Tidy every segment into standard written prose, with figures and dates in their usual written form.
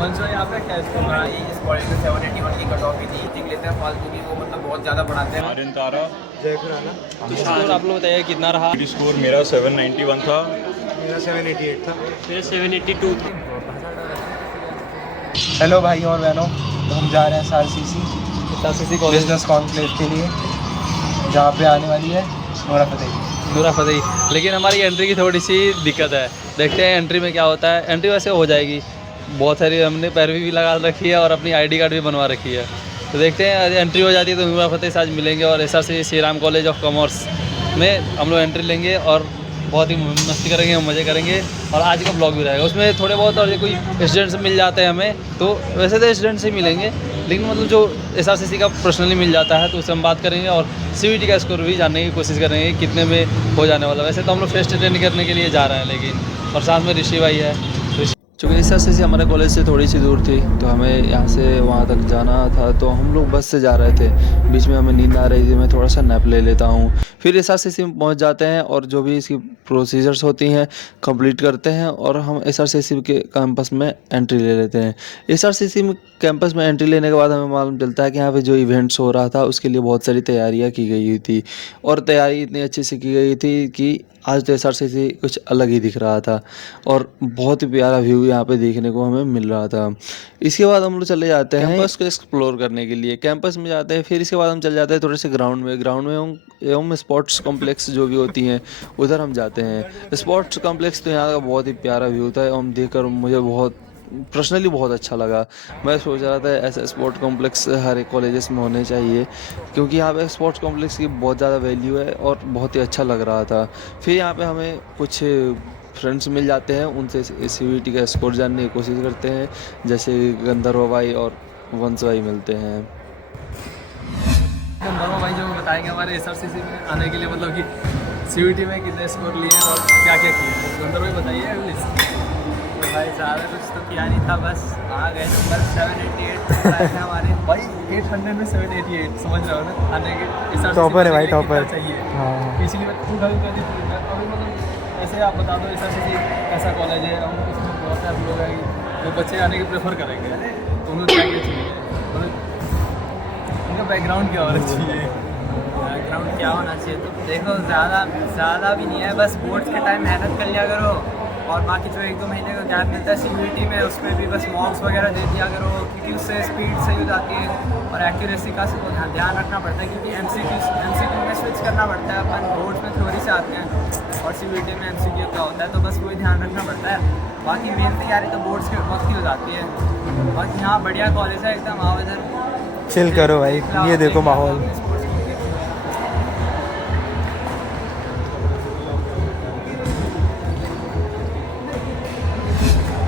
मंशा यहाँ पे क्या स्कोर रहा है? इस कॉलेज में 781 की कट ऑफ ही थी। ठीक लेते हैं फालतू की, वो मतलब बहुत ज़्यादा बढ़ाते हैं। आर्यन तारा तो स्कोर आप लोग बताइए कितना रहा? स्कोर मेरा 791 था। मेरा 788 था। मेरा 782 था। हेलो भाई और बहनों, तो हम जा रहे हैं SRCC कॉलेज बिजनेस कॉन्क्लेव के लिए, जहाँ पे आने वाली है नूरा फतेही। नूरा फतेही। लेकिन हमारी एंट्री की थोड़ी सी दिक्कत है, देखते हैं एंट्री में क्या होता है। एंट्री वैसे हो जाएगी, बहुत सारी हमने पैरवी भी लगा रखी है और अपनी ID कार्ड भी बनवा रखी है। तो देखते हैं एंट्री हो जाती है तो नूरा फतेही से आज मिलेंगे और SRCC Shri Ram college of commerce में हम लोग एंट्री लेंगे और बहुत ही मस्ती करेंगे, मज़े करेंगे। और आज का ब्लॉग भी रहेगा उसमें थोड़े बहुत, और कोई स्टूडेंट्स मिल जाते हैं हमें, तो वैसे तो स्टूडेंट्स ही मिलेंगे, लेकिन मतलब जो SRCC का पर्सनली मिल जाता है तो उससे हम बात करेंगे और CVT का स्कोर भी जानने की कोशिश करेंगे कितने में हो जाने वाला। वैसे तो हम लोग फेस्ट अटेंड करने के लिए जा रहे हैं, लेकिन और साथ में ऋषि भाई है। चूँकि SRCC हमारे कॉलेज से थोड़ी सी दूर थी तो हमें यहाँ से वहाँ तक जाना था, तो हम लोग बस से जा रहे थे। बीच में हमें नींद आ रही थी, मैं थोड़ा सा नैप ले लेता हूँ। फिर SRCC में पहुँच जाते हैं और जो भी इसकी प्रोसीजर्स होती हैं कंप्लीट करते हैं और हम SRCC के कैंपस में एंट्री ले लेते हैं। SRCC में कैंपस में एंट्री लेने के बाद हमें मालूम चलता है कि यहाँ पे जो इवेंट्स हो रहा था उसके लिए बहुत सारी तैयारियाँ की गई हुई थी, और तैयारी इतनी अच्छे से की गई थी कि आज तो SRCC कुछ अलग ही दिख रहा था और बहुत ही प्यारा व्यू यहाँ पे देखने को हमें मिल रहा था। इसके बाद हम लोग चले जाते हैं कैंपस को एक्सप्लोर करने के लिए। कैंपस में जाते हैं, फिर इसके बाद हम चले जाते हैं थोड़े से ग्राउंड में एवं स्पोर्ट्स कॉम्प्लेक्स जो भी होती हैं उधर हम जाते हैं। स्पोर्ट्स कॉम्प्लेक्स तो यहाँ का बहुत ही प्यारा व्यू था एवं देखकर मुझे बहुत पर्सनली बहुत अच्छा लगा। मैं सोच रहा था ऐसे स्पोर्ट कॉम्प्लेक्स हर एक कॉलेजेस में होने चाहिए, क्योंकि यहाँ पे स्पोर्ट्स कॉम्प्लेक्स की बहुत ज़्यादा वैल्यू है और बहुत ही अच्छा लग रहा था। फिर यहाँ पे हमें कुछ फ्रेंड्स मिल जाते हैं, उनसे CVT का स्कोर जानने की कोशिश करते हैं, जैसे गंधर्व भाई और वंश भाई मिलते हैं। गंधर्व भाई जो बताएंगे हमारे SRCC में आने के लिए, मतलब कि CVT में कितने स्कोर लिए और क्या क्या किए। गंधर्व भाई बताइए प्लीज़। भाई ज़्यादा कुछ तो किया नहीं था, बस आ गए नंबर 788 आए थे हमारे। भाई 800 में 788 समझ रहे हो ना, आने के टॉपर है भाई, टॉपर चाहिए। हाँ। पिछली बार तू ढंग कर दी अभी, मतलब ऐसे आप बता दो SRCC ऐसा कॉलेज है, हम इसमें बहुत सारे लोग हैं जो बच्चे आने के प्रेफर करेंगे, तो उन्हें क्या क्या चाहिए, मतलब उनका बैकग्राउंड क्या होना चाहिए? बैकग्राउंड क्या होना चाहिए तो देखो, ज़्यादा भी नहीं है, बस बोर्ड्स के टाइम मेहनत कर लिया करो और बाकी जो 1-2 महीने का गैप मिलता है CVT में, उसमें भी बस मॉक्स वगैरह दे दिया करो, क्योंकि उससे स्पीड सही हो जाती है और एक्यूरेसी का ध्यान रखना पड़ता है, क्योंकि MCQ में स्विच करना पड़ता है। अपन बोर्ड्स में थ्योरी से आते हैं और CVT में MCQ का होता है, तो बस वही ध्यान रखना पड़ता है। बाकी मेन तैयारी तो बोर्ड्स के वक्त की हो जाती है। बाकी यहाँ बढ़िया कॉलेज है एकदम, आओ इधर चिल करो भाई, ये देखो माहौल।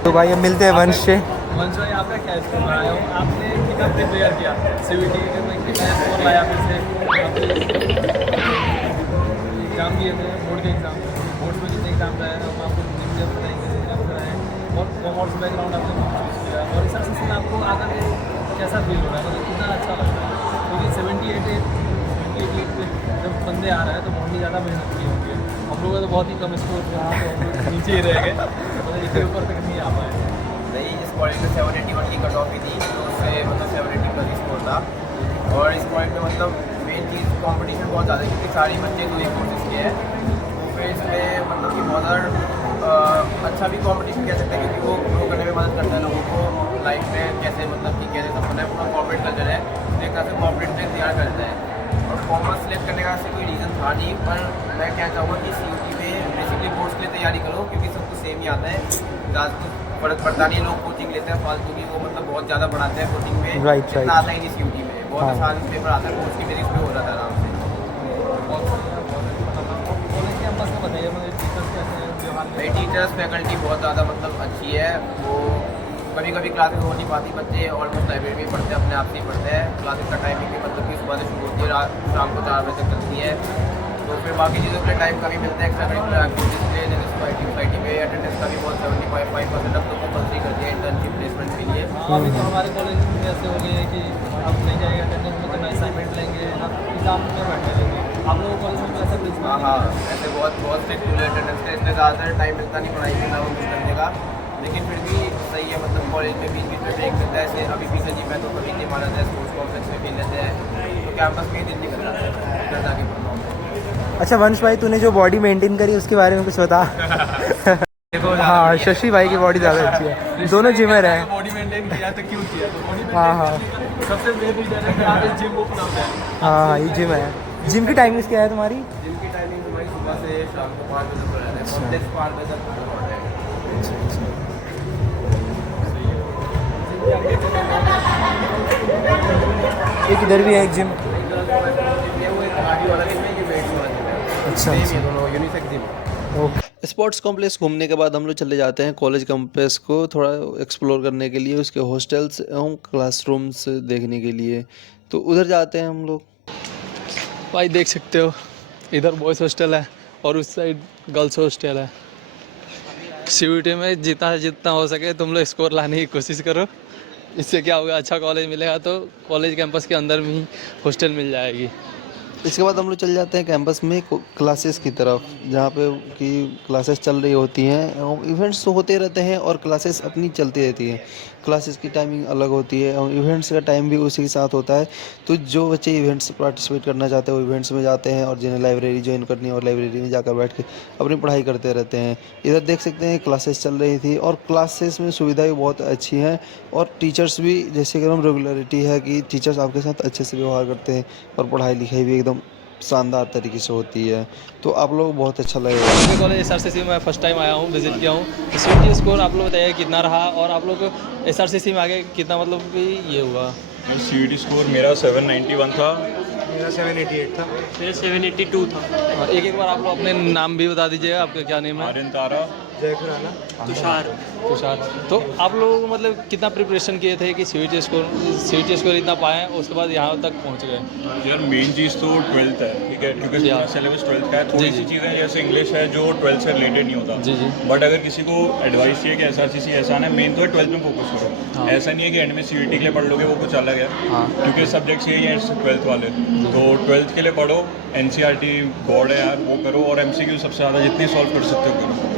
तो भाई अब मिलते हैं वंश से। वंश भाई आपका क्या स्कोर रहा है? आपने कितना प्रिपेयर किया CVT के में, कितना स्कोर लाया? फिर से एग्ज़ाम दिए थे, बोर्ड के एग्ज़ाम, बोर्ड में जितने एग्ज़ाम रहे हम आपको डिटेल बताएंगे, एग्जाम कराए और कॉमर्स बैकग्राउंड आपने चूज़ किया, और SRCC में आपको आकर के कैसा फील हो रहा है, मतलब कितना अच्छा लग रहा है? क्योंकि 78 पे जब बंदे आ रहे हैं तो बहुत ही ज़्यादा मेहनत की होती है। हम लोगों का तो बहुत ही कम स्कोर रहा, तो हम लोग नीचे ही रह गए, मतलब इसके ऊपर तक नहीं आ पाए। नहीं, इस कॉलेज में 781 की कट ऑफ ही थी, तो उससे मतलब 780 प्लस स्कोर था। और इस कॉलेज में मतलब मेन चीज़ कंपटीशन बहुत ज़्यादा है, क्योंकि सारे बच्चे तो एक कोर्सेज के हैं, तो फिर इसमें मतलब कि बहुत ज़्यादा अच्छा भी कंपटीशन कह सकते हैं, क्योंकि वो ग्रो करने में मदद करता है लोगों को लाइफ में, कैसे मतलब कि कैसे सब होना है, पूरा कॉर्पोरेट कल्चर है, एक तरह से कॉर्पोरेट में तैयार करता है। और कॉमर्स सेलेक्ट करने का ऐसे कोई रीज़न था नहीं, पर मैं क्या चाहूँगा कि CVT में बेसिकली बोर्ड्स के लिए तैयारी करो, क्योंकि सब कुछ सेम ही आता है, ज़्यादा कुछ फर्क पड़ता नहीं। लोग कोचिंग लेते हैं फालतू की, वो मतलब बहुत ज़्यादा बढ़ाते हैं कोचिंग में, इतना आता ही नहीं CVT में, बहुत आसान पेपर आता है, कोर्स की बेसिस पे हो जाता है आराम से। कॉलेज कैंपस का बताइए, मतलब टीचर्स कैसे हैं, व्यवहार भाई टीचर्स फैकल्टी बहुत ज़्यादा मतलब अच्छी है। वो कभी कभी क्लासेस हो नहीं पाती, बच्चे ऑलमोस्ट लाइब्रेरी में पढ़ते हैं, अपने आप से ही पढ़ते हैं। क्लासेस का टाइमिंग भी मतलब कि सुबह से शुरू होती है, शाम को 4 बजे तक चलती है। तो फिर बाकी चीज़ों के लिए टाइम कभी मिलता है, एक्स्ट्रा करिकुलर एक्टिविटीज़ के लिए, जैसे सोसाइटी में अटेंडेंस का भी बहुत 75% अब तो कंपल्सरी कर दिया इंटर्नशिप प्लेसमेंट के लिए। अभी तो हमारे कॉलेज में ऐसे हो गए हैं कि अब नहीं जाएगा अटेंडेंस में, तो ना असाइनमेंट लेंगे ना एग्जाम में बैठने लेंगे। आप लोगों कॉलेज में ऐसा प्रिंसिपल? हाँ, ऐसे बहुत स्ट्रिक्ट रूल है अटेंडेंस का, इसलिए ज़्यादातर टाइम मिलता नहीं पढ़ाई के अलावा कुछ करने का, लेकिन फिर भी पता ही है, मतलब कॉलेज में बीच बीच में ब्रेक मिलता है, ऐसे अभी भी जिम है तो कभी नहीं माना जाता है, स्पोर्ट्स कॉम्प्लेक्स में खेल लेते हैं, तो कैंपस में ही दिन निकल जाता है इधर जाके पढ़ना होता है। अच्छा वंश भाई, तूने जो बॉडी मेंटेन करी उसके बारे में कुछ बता। हाँ शशि भाई की बॉडी ज़्यादा अच्छी है, दोनों जिमर हैं। बॉडी मेंटेन किया तो क्यों किया, तो बॉडी हाँ हाँ सबसे मेन रीजन है कि यहाँ पे जिम ओपन होता है। हाँ, ये जिम है। जिम की टाइमिंग्स क्या है तुम्हारी? जिम की टाइमिंग हमारी सुबह से शाम को 5 बजे तक रहता है, कॉम्प्लेक्स 5 बजे तक खत्म होता है। एक इधर भी है एक जिम। ये वो एक कार्डियो वाला जिम है, ये वेट वाला जिम है। अच्छा, सेम अच्छा। ये दोनों यूनिसेक्स जिम है। ओके। स्पोर्ट्स कॉम्प्लेक्स घूमने के बाद हम लोग चले जाते हैं कॉलेज कैंपस को थोड़ा एक्सप्लोर करने के लिए, उसके हॉस्टल्स एवं क्लासरूम्स देखने के लिए। तो उधर जाते हैं हम लोग। भाई देख सकते हो, इधर बॉयज़ हॉस्टल है और उस साइड गर्ल्स हॉस्टल है। सीयूईटी में जितना हो सके तुम लोग स्कोर लाने की कोशिश करो, इससे क्या होगा, अच्छा कॉलेज मिलेगा तो कॉलेज कैंपस के अंदर में ही हॉस्टल मिल जाएगी। इसके बाद हम लोग चल जाते हैं कैंपस में क्लासेस की तरफ, जहाँ पे कि क्लासेस चल रही होती हैं और इवेंट्स तो होते रहते हैं और क्लासेस अपनी चलती रहती हैं। क्लासेस की टाइमिंग अलग होती है और इवेंट्स का टाइम भी उसी के साथ होता है। तो जो बच्चे इवेंट्स पार्टिसिपेट करना चाहते हैं वो इवेंट्स में जाते हैं और जिन्हें लाइब्रेरी ज्वाइन करनी है और लाइब्रेरी में जाकर बैठ के अपनी पढ़ाई करते रहते हैं। इधर देख सकते हैं क्लासेस चल रही थी और क्लासेस में सुविधा भी बहुत अच्छी हैं और टीचर्स भी, जैसे कि हम रेगुलरिटी है कि टीचर्स आपके साथ अच्छे से व्यवहार करते हैं और पढ़ाई लिखाई भी एकदम शानदार तरीके से होती है। तो आप लोग बहुत अच्छा लगेगा। मेरे कॉलेज एसआरसीसी में मैं फर्स्ट टाइम आया हूँ, विजिट किया हूँ। तो सीयूईटी स्कोर आप लोग बताइए कितना रहा और आप लोग एसआरसीसी में आगे कितना मतलब कि ये हुआ? CUET स्कोर मेरा 791 था। मेरा 788 था। मेरा 782 था। और एक बार आप लोग अपने नाम भी बता दीजिएगा, आपका क्या नेम है? आर्यन तारा। जय खुराना। तुषार। तुषार। तो आप लोग मतलब कितना प्रिपरेशन किए थे कि सीयूईटी स्कोर इतना पाएँ, उसके बाद यहाँ तक पहुँच गए? यार मेन चीज़ तो 12th है, ठीक है, क्योंकि जी, हाँ। सिलेबस 12th का है। थोड़ी जी, सी जी। चीज़ें जैसे इंग्लिश है जो 12th से रिलेटेड नहीं होता। जी, जी। बट अगर किसी को एडवाइस चाहिए कि एसआरसीसी ऐसा है, मेन तो है 12th में फोकस करो। हाँ। ऐसा नहीं है कि एंड में CUET के लिए पढ़ लोगे, वो कुछ अलग है। हाँ। क्योंकि सब्जेक्ट्स यही है 12th वाले, तो 12th के लिए पढ़ो। NCERT बोर्ड है यार, वो करो और MCQ सबसे ज़्यादा जितने सॉल्व कर सकते हो करो।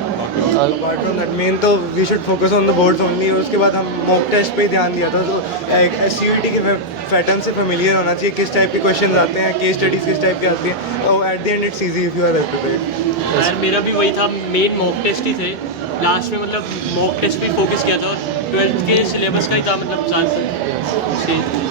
अपार्ट फ्रॉम दैट मेन तो we should focus on the boards only, और उसके बाद हम मॉक टेस्ट पे ही ध्यान दिया था। तो सीयूईटी के पैटर्न से फेमिलियर होना चाहिए, किस टाइप के क्वेश्चन आते हैं, केस स्टडीज़ किस टाइप की आती हैं। तो at the end it's easy if you are well prepared. यार मेरा भी वही था, मेन मॉक टेस्ट ही थे। लास्ट में मतलब मॉक टेस्ट भी फोकस किया था और 12th के सिलेबस का ही था, मतलब ज़्यादा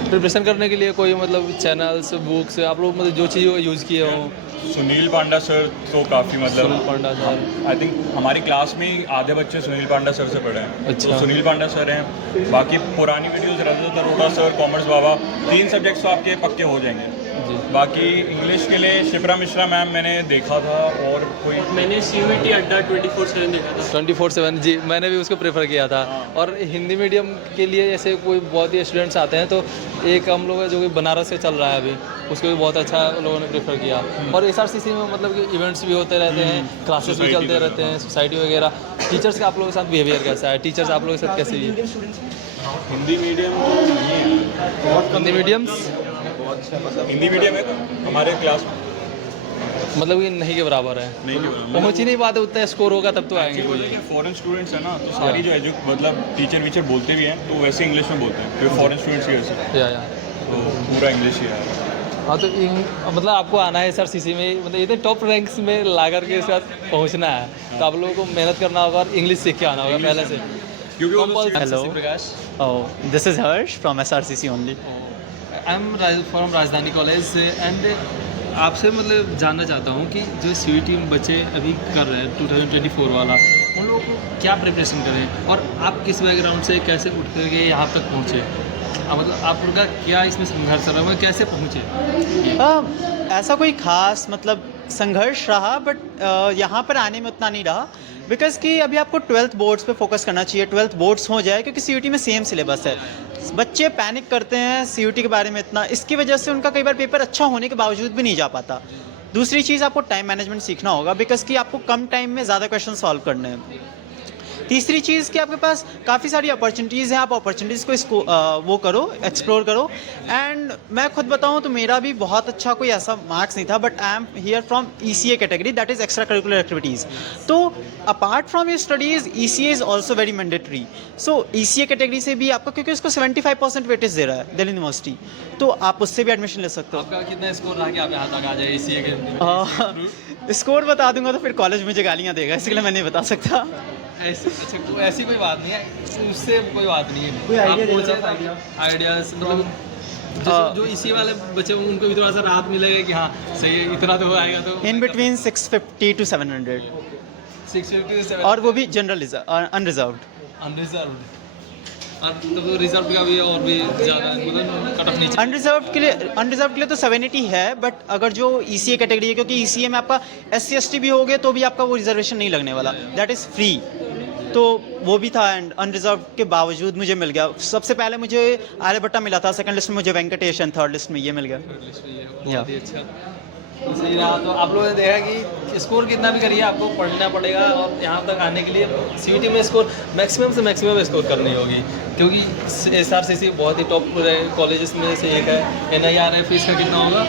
प्रिपरेशन करने के लिए कोई मतलब चैनल्स, बुक्स आप लोग मतलब जो चीज़ यूज़ किए हों? सुनील पांडा सर तो काफ़ी मतलब सुनील पांडा सर। आई थिंक हमारी क्लास में ही आधे बच्चे सुनील पांडा सर से पढ़े हैं। अच्छा। तो सुनील पांडा सर हैं। बाकी पुरानी वीडियोस रजत अरोड़ा सर, कॉमर्स बाबा, 3 सब्जेक्ट्स तो आपके पक्के हो जाएंगे। जी। बाकी इंग्लिश के लिए शिप्रा मिश्रा मैम मैंने देखा था, और कोई मैंने CUET अड्डा 24/7 देखा था। 24/7 जी, मैंने भी उसको प्रेफर किया था। और हिंदी मीडियम के लिए जैसे कोई बहुत ही स्टूडेंट्स आते हैं, तो एक हम लोग जो कि बनारस से चल रहा है अभी, उसको भी बहुत अच्छा लोगों ने प्रेफर किया। और एसआरसीसी में मतलब कि इवेंट्स भी होते रहते हैं, क्लासेस भी सोसाइटी चलते रहते हैं, सोसाइटी वगैरह। टीचर्स का आप लोगों के साथ बिहेवियर कैसा है? टीचर्स आप लोगों के साथ कैसे है? हिंदी मीडियम तो नहीं है। हिंदी मीडियम्स हिंदी मीडियम है हमारे क्लास में, मतलब कि नहीं के बराबर है, नहीं के पहुँच ही नहीं पाते, उतना स्कोर होगा तब तो आएंगे कोई। फॉरेन स्टूडेंट्स है ना, तो सारी जो मतलब टीचर वीचर बोलते भी हैं तो वैसे इंग्लिश में बोलते हैं, क्योंकि फॉरेन स्टूडेंट्स की वजह से या तो पूरा इंग्लिश ही है। हाँ, तो मतलब आपको आना है एसआरसीसी में, मतलब इतने टॉप रैंक्स में ला करके उसके बाद पहुँचना है, तो आप लोगों को मेहनत करना होगा और इंग्लिश सीख के आना होगा पहले से। क्योंकि वो तो Hello. Prakash. Oh, this is Harsh from SRCC only. I am from राजधानी कॉलेज एंड आपसे मतलब जानना चाहता हूँ कि जो सीयूईटी बच्चे अभी कर रहे हैं 2024 वाला, उन लोगों को क्या प्रिपरेशन करें और आप किस बैकग्राउंड से कैसे उठ करके यहाँ तक पहुँचे? मतलब आप उनका क्या इसमें संघर्ष रहा है, कैसे पहुँचे? ऐसा कोई खास मतलब संघर्ष रहा, बट यहाँ पर आने में उतना नहीं रहा, बिकॉज कि अभी आपको 12th बोर्ड्स पे फोकस करना चाहिए। 12th बोर्ड्स हो जाए, क्योंकि सीयूईटी में सेम सिलेबस है। बच्चे पैनिक करते हैं सीयूईटी के बारे में इतना, इसकी वजह से उनका कई बार पेपर अच्छा होने के बावजूद भी नहीं जा पाता। दूसरी चीज़, आपको टाइम मैनेजमेंट सीखना होगा, बिकॉज कि आपको कम टाइम में ज़्यादा क्वेश्चन सॉल्व करने हैं। तीसरी चीज़ कि आपके पास काफ़ी सारी अपॉर्चुनिटीज़ हैं, आप अपॉर्चुनिटीज़ को इसको वो करो, एक्सप्लोर करो। एंड मैं खुद बताऊं तो मेरा भी बहुत अच्छा कोई ऐसा मार्क्स नहीं था, but I am here from ECA category, that is extra curricular activities. तो apart from your studies ECA is also very mandatory. So ECA category से भी आपको, क्योंकि उसको 75% वेटेज दे रहा है दिल्ली यूनिवर्सिटी, तो आप उससे भी एडमिशन ले सकते हो। आपका कितना स्कोर रहा कि आप यहाँ तक आ जाए ECA के? स्कोर बता दूंगा तो फिर कॉलेज मुझे गालियाँ देगा, इसलिए मैं नहीं बता सकता। ऐसी कोई बात नहीं है, उससे कोई बात नहीं है। कोई idea आपको दे दो आइडियाज मतलब जो ECA वाले बच्चे हैं, उनको भी थोड़ा सा राहत मिलेगा कि हाँ सही है, इतना तो आएगा तो इन बिटवीन 650 to 700, 650 से और वो भी जनरल अनरिजर्व्ड। अनरिजर्व्ड। और तो रिजर्व का भी और भी ज़्यादा मतलब कट ऑफ नीचे। अनरिजर्व्ड के लिए तो 780 है, बट अगर जो ECA कैटेगरी है, क्योंकि ECA में आपका SC ST भी हो गए तो भी आपका वो रिजर्वेशन नहीं लगने वाला, दैट इज़ फ्री। तो वो भी था, एंड अनरिजर्व के बावजूद मुझे मिल गया। सबसे पहले मुझे आर्यभट्टा मिला था, सेकंड लिस्ट में मुझे वेंकटेश, एंड थर्ड लिस्ट में ये मिल गया। बहुत ही अच्छा, तो सही रहा। तो आप लोगों ने देखा कि स्कोर कितना भी करिए, आपको पढ़ना पड़ेगा, और यहाँ तक आने के लिए CUET में स्कोर मैक्सिमम से मैक्सिमम स्कोर करनी होगी, क्योंकि SRCC बहुत ही टॉप कॉलेजेस में से एक है। NIRF इसका कितना होगा?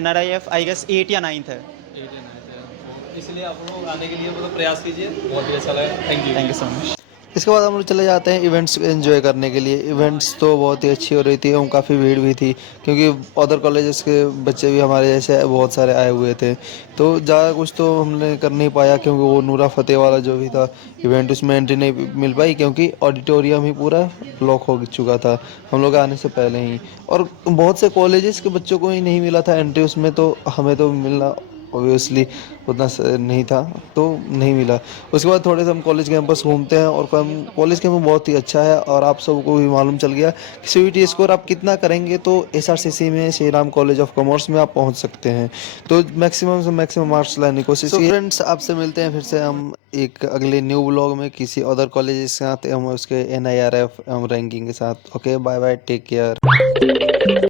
NRIF आई गेस 8 या 9 है। 8 या 9 है। इसलिए आप लोग आने के लिए मतलब प्रयास कीजिए, बहुत ही अच्छा लगा। Thank you so much. इसके बाद हम लोग चले जाते हैं इवेंट्स एंजॉय करने के लिए। इवेंट्स तो बहुत ही अच्छी हो रही थी, और काफ़ी भीड़ भी थी, क्योंकि अदर कॉलेजेस के बच्चे भी हमारे जैसे बहुत सारे आए हुए थे। तो ज़्यादा कुछ तो हमने कर नहीं पाया, क्योंकि वो नूरा फतेह वाला जो भी था इवेंट, उसमें एंट्री नहीं मिल पाई, क्योंकि ऑडिटोरियम ही पूरा लॉक हो चुका था हम लोग आने से पहले ही। और बहुत से कॉलेजेस के बच्चों को ही नहीं मिला था एंट्री उसमें, तो हमें तो मिलना ऑब्वियसली उतना नहीं था, तो नहीं मिला। उसके बाद थोड़े से हम कॉलेज कैंपस घूमते हैं, और कॉलेज कैंपस बहुत ही अच्छा है, और आप सबको भी मालूम चल गया कि CUET स्कोर आप कितना करेंगे तो SRCC में, Shri Ram college of commerce में आप पहुंच सकते हैं। तो मैक्सिमम से मैक्सिमम मार्क्स लाने की कोशिश कीजिए। फ्रेंड्स, आपसे मिलते हैं फिर से हम एक अगले न्यू ब्लॉग में किसी अदर कॉलेज के साथ, हम उसके NIRF रैंकिंग के साथ। Okay, bye bye, take care.